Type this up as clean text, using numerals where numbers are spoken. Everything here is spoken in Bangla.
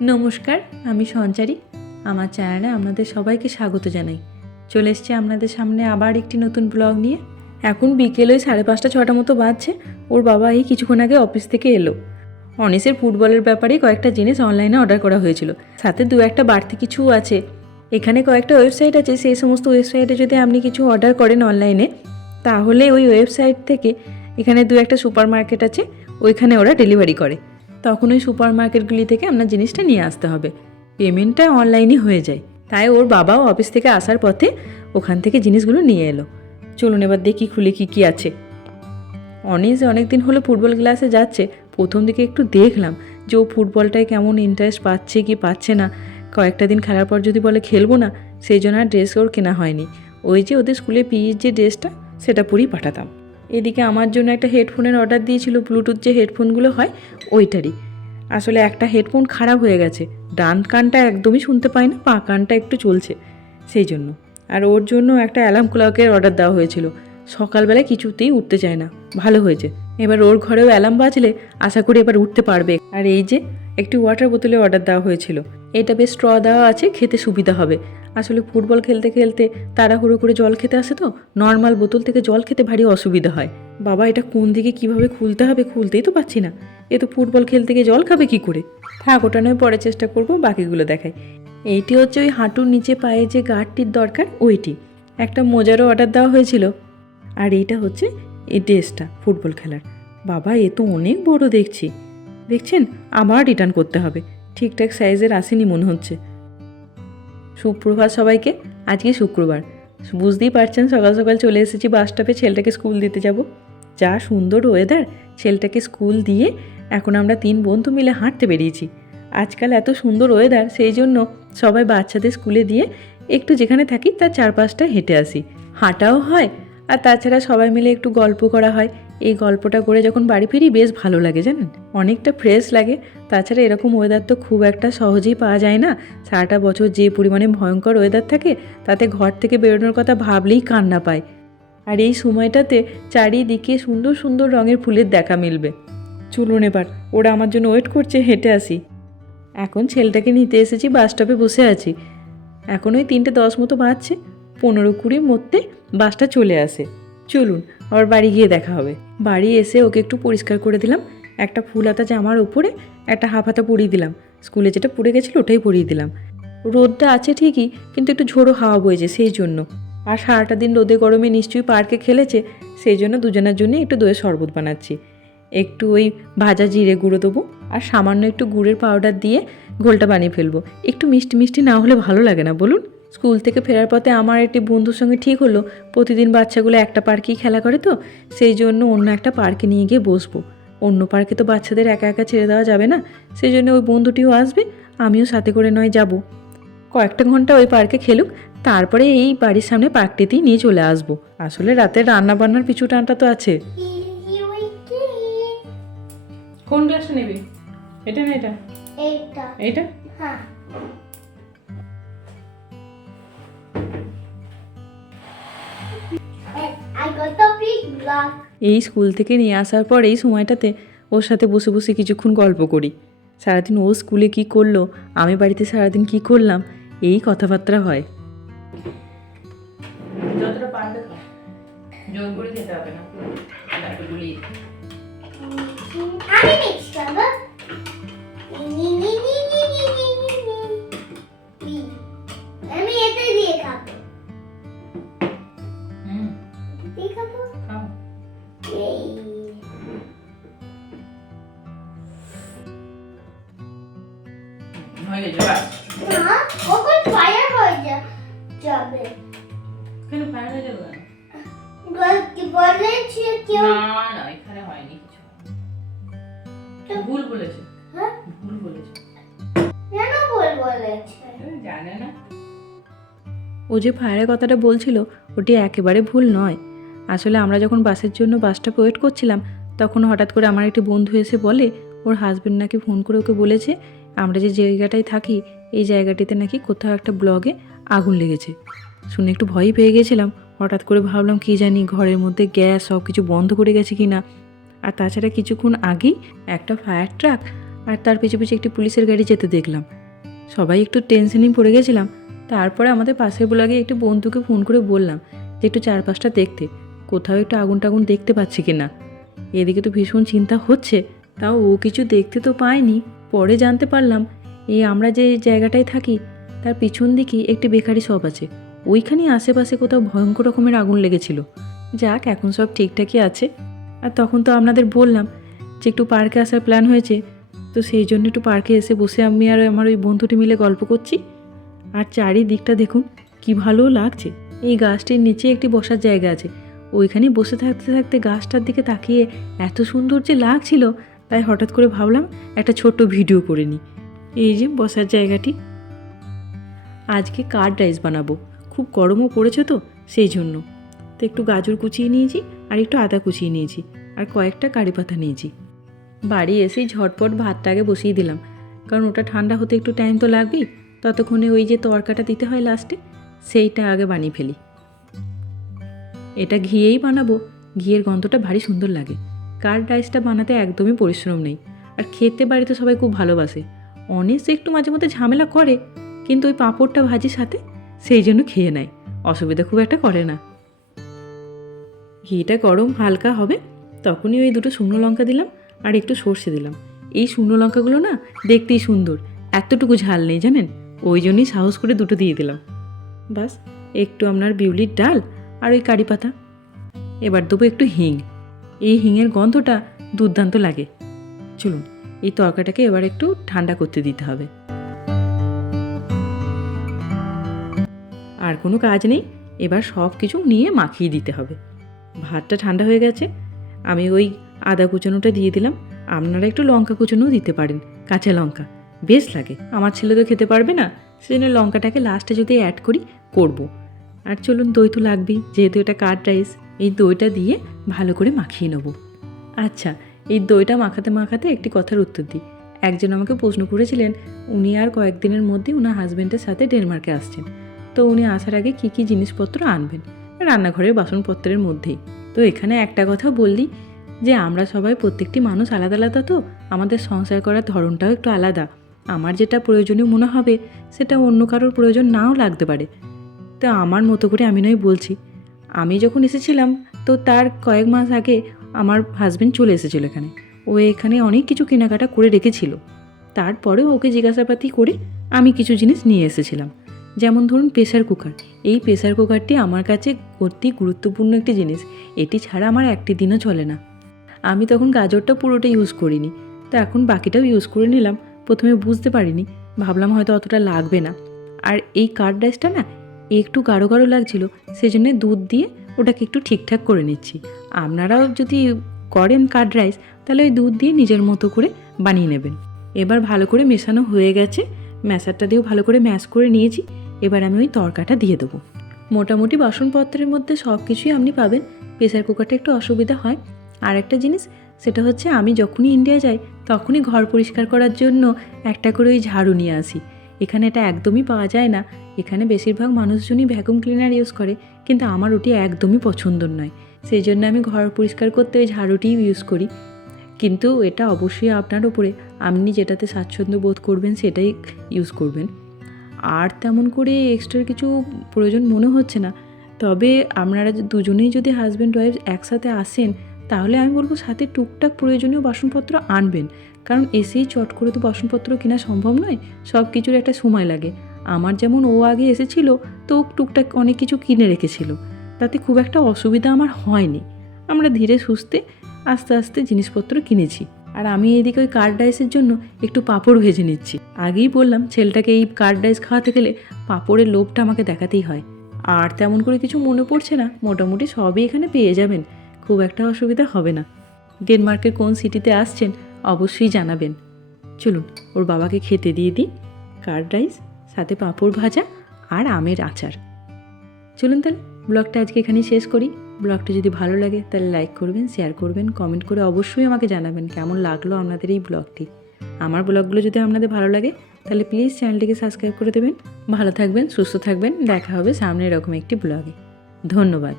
নমস্কার, আমি সঞ্চারী। আমার চ্যানেলে আপনাদের সবাইকে স্বাগত জানাই। চলে এসেছি আপনাদের সামনে আবার একটি নতুন ব্লগ নিয়ে। এখন বিকেল ওই 5:30-6টা মতো বাজছে। ওর বাবা এই কিছুক্ষণ আগে অফিস থেকে এলো। অনিসের ফুটবলের ব্যাপারেই কয়েকটা জিনিস অনলাইনে অর্ডার করা হয়েছিল, সাথে দু একটা বাড়তি কিছু আছে। এখানে কয়েকটা ওয়েবসাইট আছে, সেই সমস্ত ওয়েবসাইটে যদি আপনি কিছু অর্ডার করেন অনলাইনে, তাহলে ওই ওয়েবসাইট থেকে এখানে দু একটা সুপার মার্কেট আছে, ওইখানে ওরা ডেলিভারি করে। তখন ওই সুপার মার্কেটগুলি থেকে আপনার জিনিসটা নিয়ে আসতে হবে। পেমেন্টটা অনলাইনই হয়ে যায়। তাই ওর বাবাও অফিস থেকে আসার পথে ওখান থেকে জিনিসগুলো নিয়ে এলো। চলুন এবার দেখি খুলে কী আছে। অনিস অনেক দিন হলো ফুটবল ক্লাসে যাচ্ছে। প্রথম দিকে একটু দেখলাম যে ও ফুটবলটায় কেমন ইন্টারেস্ট পাচ্ছে কি পাচ্ছে না। কয়েকটা দিন খেলার পর যদি বলে খেলবো না, সেই জন্য আর ড্রেস ওর কেনা হয়নি। ওই যে ওদের স্কুলে পিইর যে ড্রেসটা, সেটা পরেই পাঠাতাম। এদিকে আমার জন্য একটা হেডফোনের অর্ডার দিয়েছিল, ব্লুটুথ যে হেডফোনগুলো হয় ওইটারই। আসলে একটা হেডফোন খারাপ হয়ে গেছে, ডান কানটা একদমই শুনতে পাই না, বাঁ কানটা একটু চলছে, সেই জন্য। আর ওর জন্য একটা অ্যালার্ম ক্লকের অর্ডার দেওয়া হয়েছিল। সকালবেলায় কিছুতেই উঠতে চায় না। ভালো হয়েছে, এবার ওর ঘরেও অ্যালার্ম বাজলে আশা করি এবার উঠতে পারবে। আর এই যে একটি ওয়াটার বোতলে অর্ডার দেওয়া হয়েছিল, এটা বেশ স্ট্র দেওয়া আছে, খেতে সুবিধা হবে। আসলে ফুটবল খেলতে খেলতে তাড়াহুড়ো করে জল খেতে আসে, তো নর্মাল বোতল থেকে জল খেতে ভারী অসুবিধা হয়। বাবা, এটা কোন দিকে কিভাবে খুলতে হবে, খুলতেই তো পাচ্ছি না। এ তো ফুটবল খেলতে গিয়ে জল খাবে কি করে? থাক, ওটা নয় পরে চেষ্টা করবো, বাকিগুলো দেখাই। এইটি হচ্ছে ওই হাঁটুর নিচে পায়ে যে গার্ডটির দরকার, ওইটি। একটা মোজারও অর্ডার দেওয়া হয়েছিল। আর এইটা হচ্ছে এই ড্রেসটা ফুটবল খেলার। বাবা, এ তো অনেক বড় দেখছি। দেখছেন, আবার রিটার্ন করতে হবে, ঠিকঠাক সাইজের আসেনি মনে হচ্ছে। সুপ্রভাত সবাইকে। আজকে শুক্রবার, বুঝতেই পারছেন সকাল সকাল চলে এসেছি বাস স্টপে ছেলেটাকে স্কুল দিতে যাব। যা সুন্দর ওয়েদার, ছেলেটাকে স্কুল দিয়ে এখন আমরা 3 বন্ধু মিলে হাঁটতে বেরিয়েছি। আজকাল এত সুন্দর ওয়েদার, সেই জন্য সবাই বাচ্চাদের স্কুলে দিয়ে একটু যেখানে থাকি তার চারপাশটা হেঁটে আসি। হাঁটাও হয়, আর তাছাড়া সবাই মিলে একটু গল্প করা হয়। এই গল্পটা করে যখন বাড়ি ফিরি বেশ ভালো লাগে, জানেন, অনেকটা ফ্রেশ লাগে। তাছাড়া এরকম ওয়েদার তো খুব একটা সহজেই পাওয়া যায় না। সারাটা বছর যে পরিমাণে ভয়ঙ্কর ওয়েদার থাকে, তাতে ঘর থেকে বেরোনোর কথা ভাবলেই কান্না পায়। আর এই সময়টাতে চারিদিকে সুন্দর সুন্দর রঙের ফুলের দেখা মিলবে। চলুন এবার, ওরা আমার জন্য ওয়েট করছে, হেঁটে আসি। এখন ছেলেটাকে নিতে এসেছি, বাস স্টপে বসে আছি। এখন ওই 3:10 মতো বাজছে, 15-20 মধ্যে বাসটা চলে আসে। চলুন আবার বাড়ি গিয়ে দেখা হবে। বাড়ি এসে ওকে একটু পরিষ্কার করে দিলাম। একটা ফুল হাতা জামার ওপরে একটা হাফ হাতা পরিয়ে দিলাম। স্কুলে যেটা পরে গেছিলো ওটাই পরিয়ে দিলাম। রোদটা আছে ঠিকই, কিন্তু একটু ঝোড়ো হাওয়া বইছে, সেই জন্য। আর সারাটা দিন রোদে গরমে নিশ্চয়ই পার্কে খেলেছে, সেই জন্য দুজনের জন্য একটু দইয়ের শরবত বানাচ্ছি। একটু ওই ভাজা জিরে গুঁড়ো দেবো, আর সামান্য একটু গুড়ের পাউডার দিয়ে ঘোলটা বানিয়ে ফেলবো। একটু মিষ্টি মিষ্টি না হলে ভালো লাগে না, বলুন? স্কুল থেকে ফেরার পথে আমার একটি বন্ধুর সঙ্গে ঠিক হলো, প্রতিদিন বাচ্চাগুলো একটা পার্কেই খেলা করে, তো সেই জন্য অন্য একটা পার্কে নিয়ে গিয়ে বসবো। অন্য পার্কে তো বাচ্চাদের একা একা ছেড়ে দেওয়া যাবে না, সেই জন্য ওই বন্ধুটিও আসবে, আমিও সাথে করে নয় যাব। কয়েকটা ঘন্টা ওই পার্কে খেলুক, তারপরে এই বাড়ির সামনে পার্কটিতেই নিয়ে চলে আসবো। আসলে রাতের রান্না বান্নার পিছু টানটা তো আছে। কোন গ্লাসটা নেবে? এটা না এটা? এইটা। এইটা? হ্যাঁ। এই স্কুল থেকে নিয়ে আসার পর এই সময়টাতে ওর সাথে বসে বসে কিছুক্ষণ গল্প করি। সারাদিন ও স্কুলে কি করলো, আমি বাড়িতে সারাদিন কি করলাম, এই কথাবার্তা হয়। যতটা পারবে জোর করে খেতে হবে না, আমি মিক্স করব। আমি এটা দিয়ে খাবো। দিয়ে খাবো। খাও। হয়ে গেছে বাস। না, ওখানে ফায়ার হয়ে যাবে। কেন ফায়ার হয়ে যাবে? কি বলেছে কেউ? না না, এখানে হয়নি কিছু। ভুল বলেছে। হ্যাঁ, ভুল বলেছে। কেন ভুল বলেছে? জানে না। ও যে ফায়ারের কথাটা বলছিল, ওটি একেবারে ভুল নয়। আসলে আমরা যখন বাসের জন্য বাসটাকে ওয়েট করছিলাম, তখন হঠাৎ করে আমার একটি বন্ধু এসে বলে ওর হাজব্যান্ড নাকি ফোন করে ওকে বলেছে আমরা যে জায়গাটায় থাকি এই জায়গাটিতে নাকি কোথাও একটা ব্লগে আগুন লেগেছে। শুনে একটু ভয়ই পেয়ে গেছিলাম। হঠাৎ করে ভাবলাম কি জানি ঘরের মধ্যে গ্যাস সব কিছু বন্ধ করে গেছে কি না। আর তাছাড়া কিছুক্ষণ আগেই একটা ফায়ার ট্রাক আর তার পিছু পিছু একটি পুলিশের গাড়ি যেতে দেখলাম। সবাই একটু টেনশনেই পড়ে গেছিলাম। তারপরে আমাদের পাশের ব্লগে একটি বন্ধুকে ফোন করে বললাম যে একটু চারপাশটা দেখতে, কোথাও একটু আগুন টাগুন দেখতে পাচ্ছি কি না। এদিকে তো ভীষণ চিন্তা হচ্ছে, তাও ও কিছু দেখতে তো পায়নি। পরে জানতে পারলাম এই আমরা যে জায়গাটায় থাকি তার পিছন দিকেই একটি বেকারি শপ আছে, ওইখানেই আশেপাশে কোথাও ভয়ঙ্কর রকমের আগুন লেগেছিল। যাক, এখন সব ঠিকঠাকই আছে। আর তখন তো আপনাদের বললাম যে একটু পার্কে আসার প্ল্যান হয়েছে, তো সেই জন্য একটু পার্কে এসে বসে আমি আর আমার ওই বন্ধুটি মিলে গল্প করছি। আর চারিদিকটা দেখুন কি ভালো লাগছে। এই গাছটির নিচে একটি বসার জায়গা আছে, ওইখানেই বসে থাকতে থাকতে গাছটার দিকে তাকিয়ে এত সুন্দর যে লাগছিল, তাই হঠাৎ করে ভাবলাম একটা ছোট্ট ভিডিও করে নিই। এই যে বসার জায়গাটি। আজকে কার্ড রাইস বানাবো, খুব গরমও পড়েছে তো সেই জন্য। তো একটু গাজর কুচিয়ে নিয়েছি, আর একটু আদা কুচিয়ে নিয়েছি, আর কয়েকটা কারি পাতা নিয়েছি। বাড়ি এসেই ঝটপট ভাতটা আগে বসিয়ে দিলাম, কারণ ওটা ঠান্ডা হতে একটু টাইম তো লাগবেই। ততক্ষণে ওই যে তরকাটা দিতে হয় লাস্টে, সেইটা আগে বানিয়ে ফেলি। এটা ঘিয়েই বানাবো, ঘিয়ের গন্ধটা ভারী সুন্দর লাগে। কার্ড রাইসটা বানাতে একদমই পরিশ্রম নেই, আর খেতে বাড়িতে সবাই খুব ভালোবাসে। অনেক একটু মাঝে মধ্যে ঝামেলা করে, কিন্তু ওই পাঁপড়টা ভাজির সাথে সেই জন্য খেয়ে নেয়, অসুবিধা খুব একটা করে না। ঘিটা গরম হালকা হবে তখনই ওই দুটো শুকনো লঙ্কা দিলাম, আর একটু সর্ষে দিলাম। এই শুকনো লঙ্কাগুলো না দেখতেই সুন্দর, এতটুকু ঝাল নেই জানেন, ওই জন্যই সাহস করে দুটো দিয়ে দিলাম। বাস, একটু আপনার বিউলির ডাল আর ওই কারি পাতা। এবার দেবো একটু হিং, এই হিঙের গন্ধটা দুর্দান্ত লাগে। চলুন এই তরকাটাকে এবার একটু ঠান্ডা করতে দিতে হবে। আর কোনো কাজ নেই, এবার সব কিছু নিয়ে মাখিয়ে দিতে হবে। ভাতটা ঠান্ডা হয়ে গেছে, আমি ওই আদা কুচানোটা দিয়ে দিলাম। আপনারা একটু লঙ্কা কুচানোও দিতে পারেন, কাঁচা লঙ্কা বেশ লাগে। আমার ছেলে তো খেতে পারবে না, সেজন্য লঙ্কাটাকে লাস্টে যদি অ্যাড করি করব। আর চলুন, দই তো লাগবেই, যেহেতু এটা কার্ড রাইস। এই দইটা দিয়ে ভালো করে মাখিয়ে নেব। আচ্ছা, এই দইটা মাখাতে মাখাতে একটি কথার উত্তর দিই। একজন আমাকে প্রশ্ন করেছিলেন, উনি আর কয়েকদিনের মধ্যেই ওনার হাজব্যান্ডের সাথে ডেনমার্কে আসছেন, তো উনি আসার আগে কী কী জিনিসপত্র আনবেন রান্নাঘরের বাসনপত্রের মধ্যেই। তো এখানে একটা কথা বললি যে আমরা সবাই প্রত্যেকটি মানুষ আলাদা আলাদা, তো আমাদের সংসার করার ধরনটাও একটু আলাদা। আমার যেটা প্রয়োজনীয় মনে হবে সেটা অন্য কারোর প্রয়োজন নাও লাগতে পারে। তো আমার মতো করে আমি নয় বলছি, আমি যখন এসেছিলাম তো তার কয়েক মাস আগে আমার হাজব্যান্ড চলে এসেছিল এখানে। ও এখানে অনেক কিছু কেনাকাটা করে রেখেছিল, তারপরে ওকে জিজ্ঞাসাপাতি করে আমি কিছু জিনিস নিয়ে এসেছিলাম। যেমন ধরুন প্রেসার কুকার। এই প্রেসার কুকারটি আমার কাছে অতি গুরুত্বপূর্ণ একটি জিনিস, এটি ছাড়া আমার একটি দিনও চলে না। আমি তখন গাজরটা পুরোটা ইউজ করিনি, তো এখন বাকিটাও ইউজ করে নিলাম। প্রথমে বুঝতে পারিনি, ভাবলাম হয়তো অতটা লাগবে না। আর এই কার্ড রাইসটা না একটু গাঢ় গাঢ় লাগছিল, সেই জন্য দুধ দিয়ে ওটাকে একটু ঠিকঠাক করে নিচ্ছি। আপনারাও যদি করেন কার্ড রাইস, তাহলে ওই দুধ দিয়ে নিজের মতো করে বানিয়ে নেবেন। এবার ভালো করে মেশানো হয়ে গেছে, ম্যাশারটা দিয়েও ভালো করে ম্যাশ করে নিয়েছি। এবার আমি ওই তরকাটা দিয়ে দেবো। মোটামুটি বাসনপত্রের মধ্যে সব কিছুই আপনি পাবেন, প্রেসার কুকারটা একটু অসুবিধা হয়। আর একটা জিনিস, সেটা হচ্ছে আমি যখনই ইন্ডিয়া যাই তখনই ঘর পরিষ্কার করার জন্য একটা করে ওই ঝাড়ু নিয়ে আসি। এখানে এটা একদমই পাওয়া যায় না, এখানে বেশিরভাগ মানুষজনই ভ্যাকুয়াম ক্লিনার ইউজ করে, কিন্তু আমার ওটি একদমই পছন্দ নয়। সেই জন্য আমি ঘর পরিষ্কার করতে ওই ঝাড়ুটিই ইউজ করি। কিন্তু এটা অবশ্যই আপনার উপরে, আপনি যেটাতে স্বাচ্ছন্দ্য বোধ করবেন সেটাই ইউজ করবেন। আর তেমন করে এক্সট্রা কিছু প্রয়োজন মনে হচ্ছে না। তবে আপনারা দুজনেই যদি হাজব্যান্ড ওয়াইফ একসাথে আসেন, তাহলে আমি বলবো সাথে টুকটাক প্রয়োজনীয় বাসনপত্র আনবেন, কারণ এসেই চট করে তো বাসনপত্র কেনা সম্ভব নয়, সব কিছুর একটা সময় লাগে। আমার যেমন ও আগে এসেছিল তো টুকটাক অনেক কিছু কিনে রেখেছিল, তাতে খুব একটা অসুবিধা আমার হয়নি। আমরা ধীরে সুস্থে আস্তে আস্তে জিনিসপত্র কিনেছি। আর আমি এইদিকে ওই কার্ড রাইসের জন্য একটু পাঁপড় ভেজে নিচ্ছি। আগেই বললাম ছেলেটাকে এই কার্ড রাইস খাওয়াতে গেলে পাঁপড়ের লোভটা আমাকে দেখাতেই হয়। আর তেমন করে কিছু মনে পড়ছে না, মোটামুটি সবই এখানে পেয়ে যাবেন, খুব একটা অসুবিধা হবে না। ডেনমার্কের কোন সিটিতে আসছেন অবশ্যই জানাবেন। চলুন ওর বাবাকে খেতে দিয়ে দিই, কার্ড রাইস সাথে পাঁপড় ভাজা আর আমের আচার। চলুন তাহলে ব্লগটা আজকে এখানেই শেষ করি। ব্লগটা যদি ভালো লাগে তাহলে লাইক করবেন, শেয়ার করবেন, কমেন্ট করে অবশ্যই আমাকে জানাবেন কেমন লাগলো আপনাদের এই ব্লগটি। আমার ব্লগগুলো যদি আপনাদের ভালো লাগে তাহলে প্লিজ চ্যানেলটিকে সাবস্ক্রাইব করে দেবেন। ভালো থাকবেন, সুস্থ থাকবেন, দেখা হবে সামনে এরকম একটি ব্লগে। ধন্যবাদ।